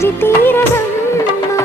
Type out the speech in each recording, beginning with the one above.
తనివి తీరదమ్మా.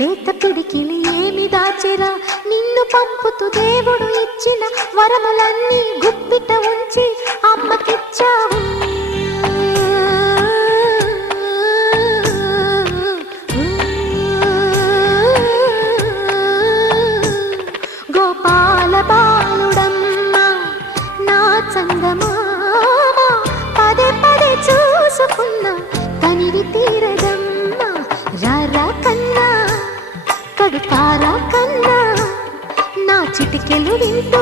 లేత పిడికిలి ఏమి దాచెరా, నిన్ను పంపుతూ దేవుడు ఇచ్చిన వరములన్నీ గుప్పిట ఉంచి అమ్మకిచ్చావు. గోపాల బాలుడమ్మ నా చందమామ, పదే పదే చూసుకున్నా తనివి తీరదమ్మా. రారా కన్నా కడుపారా కన్నా నా చిటికెలు వింటూ